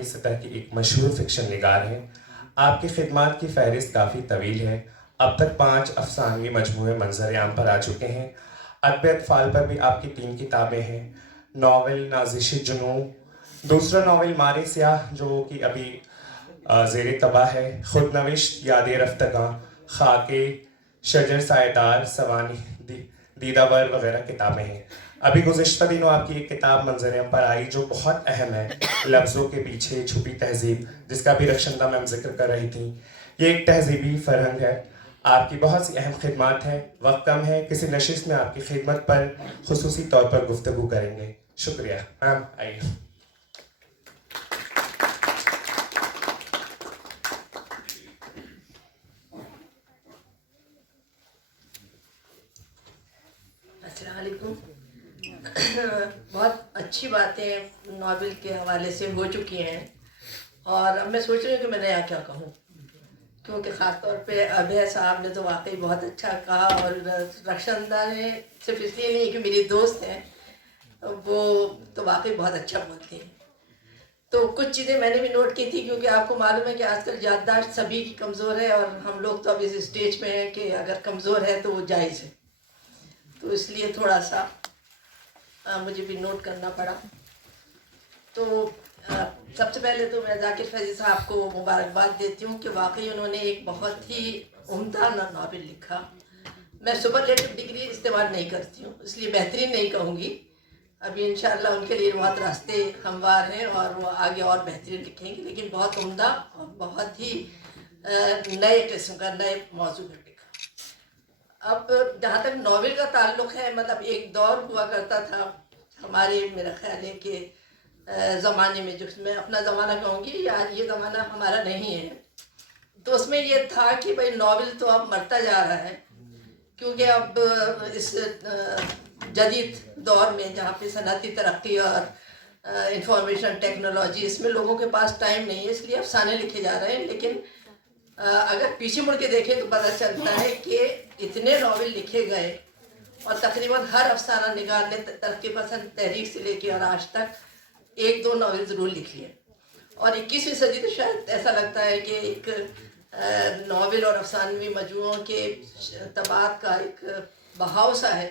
عالمی سطح کی ایک مشہور فکشن نگار ہیں. آپ کی خدمات کی فہرست کافی طویل ہے. اب تک 5 افسانوی مجموعے منظر عام پر آ چکے ہیں. ادب اطفال پر بھی آپ کی 3 کتابیں ہیں. ناول نازش جنوں، دوسرا ناول مارے سیاہ جو کہ ابھی زیر طبع ہے، خود نوشت یادیں رفتگاں، خاکے، شجر سائیدار، سوانح دیداور وغیرہ کتابیں ہیں. ابھی گزشتہ دنوں آپ کی ایک کتاب منظر عام پر آئی جو بہت اہم ہے، لفظوں کے پیچھے چھپی تہذیب، جس کا بھی رخشندہ میم ذکر کر رہی تھیں. یہ ایک تہذیبی فرہنگ ہے. آپ کی بہت سی اہم خدمات ہیں. وقت کم ہے، کسی نشست میں آپ کی خدمت پر خصوصی طور پر گفتگو کریں گے. شکریہ. میم آئیے. السلام علیکم. بہت اچھی باتیں ناول کے حوالے سے ہو چکی ہیں، اور اب میں سوچ رہی ہوں کہ میں نیا کیا کہوں، کیونکہ خاص طور پہ ابے صاحب نے تو واقعی بہت اچھا کہا، اور رخشندہ نے صرف اس لیے نہیں کہ میری دوست ہیں، وہ تو واقعی بہت اچھا بولتی ہیں. تو کچھ چیزیں میں نے بھی نوٹ کی تھی، کیونکہ آپ کو معلوم ہے کہ آج کل یادداشت سبھی کی کمزور ہے، اور ہم لوگ تو اب اس اسٹیج پہ ہیں کہ اگر کمزور ہے تو وہ جائز ہے، تو اس لیے تھوڑا سا مجھے بھی نوٹ کرنا پڑا. تو سب سے پہلے تو میں ذاکر فیضی صاحب کو مبارکباد دیتی ہوں کہ واقعی انہوں نے ایک بہت ہی عمدہ ناول لکھا. میں سپرلیٹو ڈگری استعمال نہیں کرتی ہوں، اس لیے بہترین نہیں کہوں گی. ابھی انشاءاللہ ان کے لیے بہت راستے ہموار ہیں، اور وہ آگے اور بہترین لکھیں گے، لیکن بہت عمدہ اور بہت ہی نئے قسم کا، نئے موضوع پر لکھا. اب جہاں تک ناول کا تعلق ہے، مطلب ایک دور ہوا کرتا تھا ہمارے، میرا خیال ہے کہ زمانے میں، جو میں اپنا زمانہ کہوں گی، یار یہ زمانہ ہمارا نہیں ہے، تو اس میں یہ تھا کہ بھائی ناول تو اب مرتا جا رہا ہے، کیونکہ اب اس جدید دور میں جہاں پہ صنعتی ترقی اور انفارمیشن ٹیکنالوجی، اس میں لوگوں کے پاس ٹائم نہیں ہے، اس لیے افسانے لکھے جا رہے ہیں. لیکن اگر پیچھے مڑ کے دیکھیں تو پتہ چلتا ہے کہ اتنے ناول لکھے گئے، اور تقریباً ہر افسانہ نگار نے ترقی پسند تحریک سے لے کے اور آج تک 1-2 ناول ضرور لکھ لیے. اور 21ویں صدی تو شاید ایسا لگتا ہے کہ ایک ناول اور افسانوی مجموعوں کے طباعت کا ایک بہاؤ سا ہے.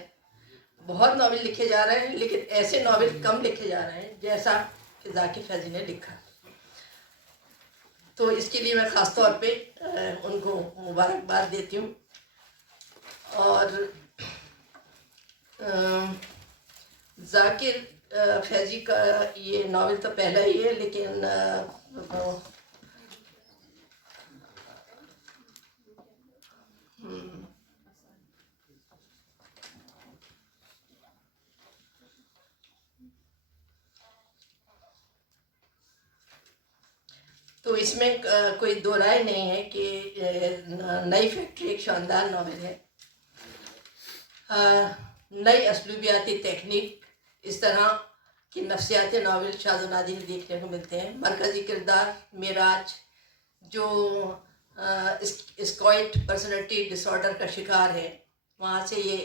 بہت ناول لکھے جا رہے ہیں، لیکن ایسے ناول کم لکھے جا رہے ہیں جیسا کہ ذاکر فیضی نے لکھا. تو اس کے لیے میں خاص طور پہ ان کو مبارکباد دیتی ہوں. اور ذاکر فیضی کا یہ ناول تو پہلا ہی ہے، لیکن تو اس میں کوئی دو رائے نہیں ہے کہ نئی فیکٹری ایک شاندار ناول ہے. نئی اسلوبیاتی تکنیک، اس طرح کہ نفسیاتی ناول شاذ و نادر دیکھنے کو ملتے ہیں. مرکزی کردار معراج، جو اسکوائٹ پرسنالٹی ڈس آرڈر کا شکار ہے، وہاں سے یہ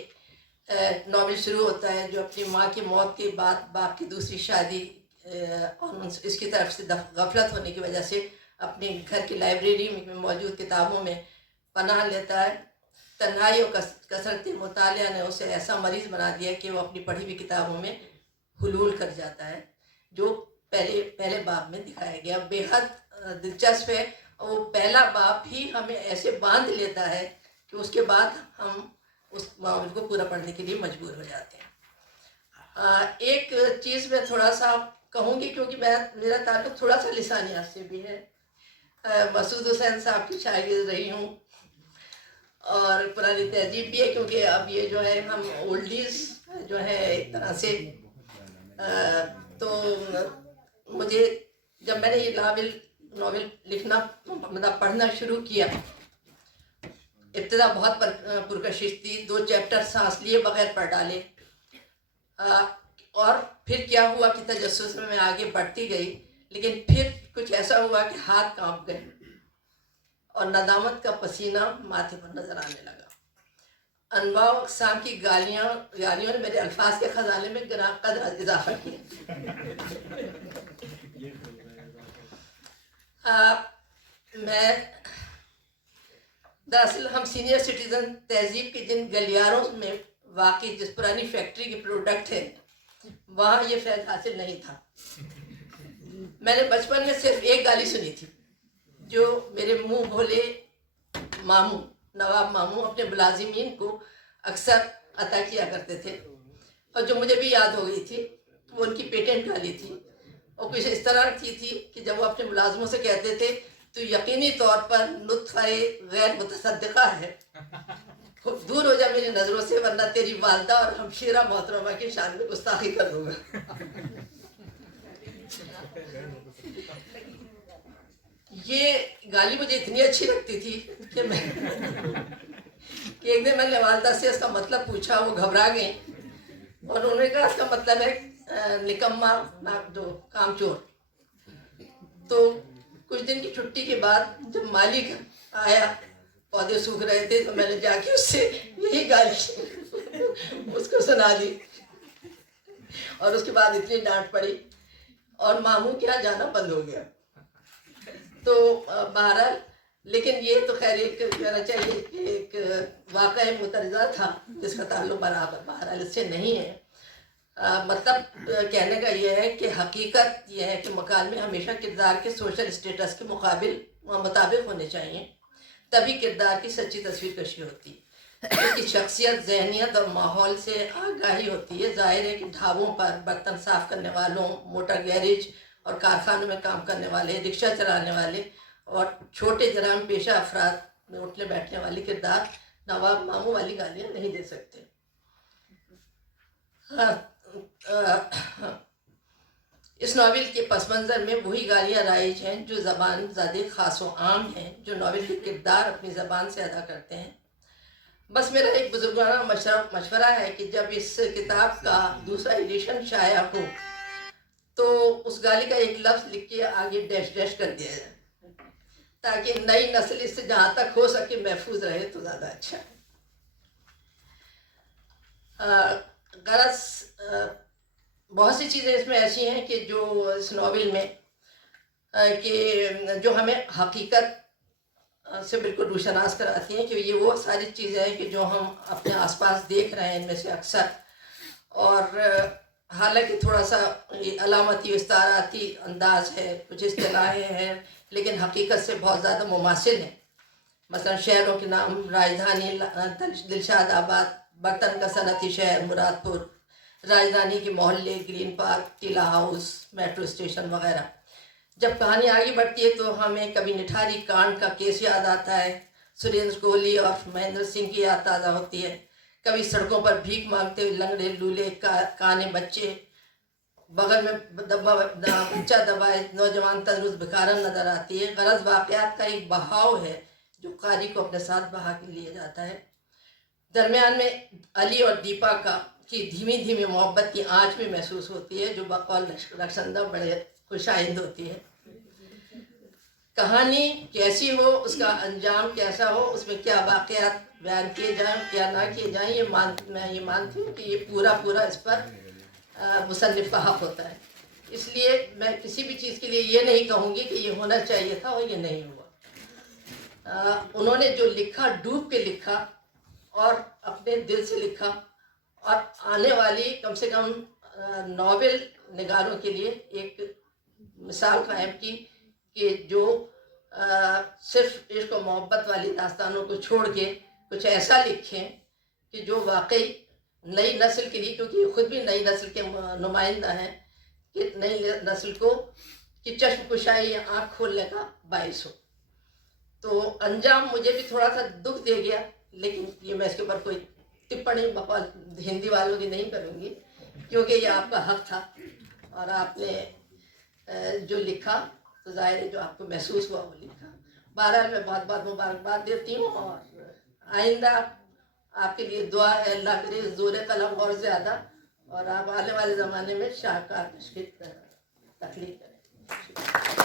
ناول شروع ہوتا ہے، جو اپنی ماں کی موت کے بعد باپ کی دوسری شادی اور اس کی طرف سے غفلت ہونے کی وجہ سے اپنے گھر کی لائبریری میں موجود کتابوں میں پناہ لیتا ہے. تنہائی اور کثرتی مطالعہ نے اسے ایسا مریض بنا دیا کہ وہ اپنی پڑھی ہوئی کتابوں میں حلول کر جاتا ہے، جو پہلے باب میں دکھایا گیا. بے حد دلچسپ ہے، اور وہ پہلا باب ہی ہمیں ایسے باندھ لیتا ہے کہ اس کے بعد ہم اس معاملے کو پورا پڑھنے کے لیے مجبور ہو جاتے ہیں. ایک چیز میں تھوڑا سا کہوں گی، کیونکہ میرا تعلق تھوڑا سا لسانیات سے بھی ہے. مسعود حسین صاحب کی شاگرد رہی ہوں، اور پرانی تہذیب بھی ہے، کیونکہ اب یہ جو ہے ہم اولڈیز جو ہے ایک طرح سے. تو مجھے جب میں نے یہ ناول لکھنا مطلب پڑھنا شروع کیا، ابتدا بہت پرکشش تھی. 2 چیپٹر سانس لیے بغیر پڑھ ڈالے، اور پھر کیا ہوا کہ تجسس میں آگے بڑھتی گئی، لیکن پھر کچھ ایسا ہوا کہ ہاتھ کانپ گئے اور ندامت کا پسینہ ماتھے پر نظر آنے لگا. انواع و اقسام کی گالیوں نے میرے الفاظ کے خزانے میں قدر اضافہ کیا. میں دراصل ہم سینئر سٹیزن تہذیب کے جن گلیاروں میں واقع جس پرانی فیکٹری کے پروڈکٹ ہے وہاں یہ فیض حاصل نہیں تھا. میں نے بچپن میں صرف ایک گالی سنی تھی جو میرے منہ بھولے ماموں نواب ماموں اپنے ملازمین کو اکثر عطا کیا کرتے تھے, اور جو مجھے بھی یاد ہو گئی تھی وہ ان کی پیٹنٹ گالی تھی, اور کچھ اس طرح کی تھی کہ جب وہ اپنے ملازموں سے کہتے تھے تو یقینی طور پر نطفہ غیر متصدقہ ہے, دور ہو جا میری نظروں سے ورنہ تیری والدہ اور ہمشیرہ محترمہ کی شان میں گستاخی کر دوں گا. یہ گالی مجھے اتنی اچھی لگتی تھی کہ ایک دن میں نے والدہ سے اس کا مطلب پوچھا, وہ گھبرا گئیں اور انہوں نے کہا اس کا مطلب ہے نکما جو کام چور. تو کچھ دن کی چھٹی کے بعد جب مالک آیا پودے سوکھ رہے تھے تو میں نے جا کے اس سے یہی گالی اس کو سنا دی, اور اس کے بعد اتنی ڈانٹ پڑی اور ماموں کے یہاں جانا بند ہو گیا. تو بہرحال لیکن یہ تو خیر ایک کہنا چاہیے کہ ایک واقعہ مترجہ تھا جس کا تعلق بہرحال اس سے نہیں ہے. مطلب کہنے کا یہ ہے کہ حقیقت یہ ہے کہ مکالمے ہمیشہ کردار کے سوشل اسٹیٹس کے مطابق ہونے چاہیے, تبھی کردار کی سچی تصویر کشی ہوتی ہے. اس کی شخصیت, ذہنیت اور ماحول سے آگاہی ہوتی ہے. ظاہر ہے کہ ڈھابوں پر برتن صاف کرنے والوں, موٹر گیریج اور کارخانوں میں کام کرنے والے, رکشہ چلانے والے اور چھوٹے جرائم پیشہ افراد میں اٹھنے بیٹھنے والی کردار نواب ماموں والی گالیاں نہیں دے سکتے. اس ناول کے پس منظر میں وہی گالیاں رائج ہیں جو زبان زادے خاص و عام ہیں, جو ناول کے کردار اپنی زبان سے ادا کرتے ہیں. بس میرا ایک بزرگانہ مشورہ ہے کہ جب اس کتاب کا دوسرا ایڈیشن شائع ہو تو اس گالی کا ایک لفظ لکھ کے آگے ڈیش ڈیش کر دیا جائے تاکہ نئی نسل اس سے جہاں تک ہو سکے محفوظ رہے تو زیادہ اچھا ہے. غرض بہت سی چیزیں اس میں ایسی ہیں کہ جو اس ناول میں کہ جو ہمیں حقیقت سے بالکل روشناس کراتی ہیں کہ یہ وہ ساری چیزیں ہیں کہ جو ہم اپنے آس پاس دیکھ رہے ہیں ان میں سے اکثر, اور حالانکہ تھوڑا سا علامتی استعاراتی انداز ہے, کچھ اصطلاحیں ہیں لیکن حقیقت سے بہت زیادہ مماثل ہیں. مثلا شہروں کے نام راجدھانی دلشاد آباد, برتن کا صنعتی شہر مراد پور, راجدھانی کے محلے گرین پارک, ٹیلا ہاؤس, میٹرو اسٹیشن وغیرہ. جب کہانی آگے بڑھتی ہے تو ہمیں کبھی نٹھاری کانڈ کا کیس یاد آتا ہے, سریندر کوہلی اور مہندر سنگھ کی یاد تازہ ہوتی ہے. کبھی سڑکوں پر بھیک مانگتے ہوئے لنگڑے لولے کانے بچے, بغل میں بچہ دبائے نوجوان تندرست بکارن نظر آتی ہے. غرض واقعات کا ایک بہاؤ ہے جو قاری کو اپنے ساتھ بہا کے لیے جاتا ہے. درمیان میں علی اور دیپا کی دھیمی دھیمی محبت کی آنچ بھی محسوس ہوتی ہے جو بقول رخشندہ بڑے خوشائند ہوتی ہے. کہانی کیسی ہو, اس کا انجام کیسا ہو, اس میں کیا واقعات بیان کیے جائیں کیا نہ کیے جائیں, میں یہ مانتی ہوں کہ یہ پورا اس پر مصنف کا حق ہوتا ہے. اس لیے میں کسی بھی چیز کے لیے یہ نہیں کہوں گی کہ یہ ہونا چاہیے تھا اور یہ نہیں ہوا. انہوں نے جو لکھا ڈوب کے لکھا اور اپنے دل سے لکھا, اور آنے والی کم سے کم ناول نگاروں کے لیے ایک مثال قائم کی کہ جو صرف عشق و محبت والی داستانوں کو چھوڑ کے کچھ ایسا لکھیں کہ جو واقعی نئی نسل کے لیے, کیونکہ یہ خود بھی نئی نسل کے نمائندہ ہیں, کہ نئی نسل کو کہ چشم کشائی یا آنکھ کھولنے کا باعث ہو. تو انجام مجھے بھی تھوڑا سا دکھ دے گیا, لیکن یہ میں اس کے اوپر کوئی ٹپڑی بقول ہندی والوں کی نہیں کروں گی کیونکہ یہ آپ کا حق تھا اور آپ نے جو لکھا تو ظاہر ہے جو آپ کو محسوس ہوا وہ لکھا. بہرحال میں بہت بہت مبارکباد دیتی ہوں, اور آئندہ آپ کے لیے دعا ہے اللہ کرے زور قلم اور زیادہ, اور آپ آنے والے زمانے میں شاہکار تخلیق کریں.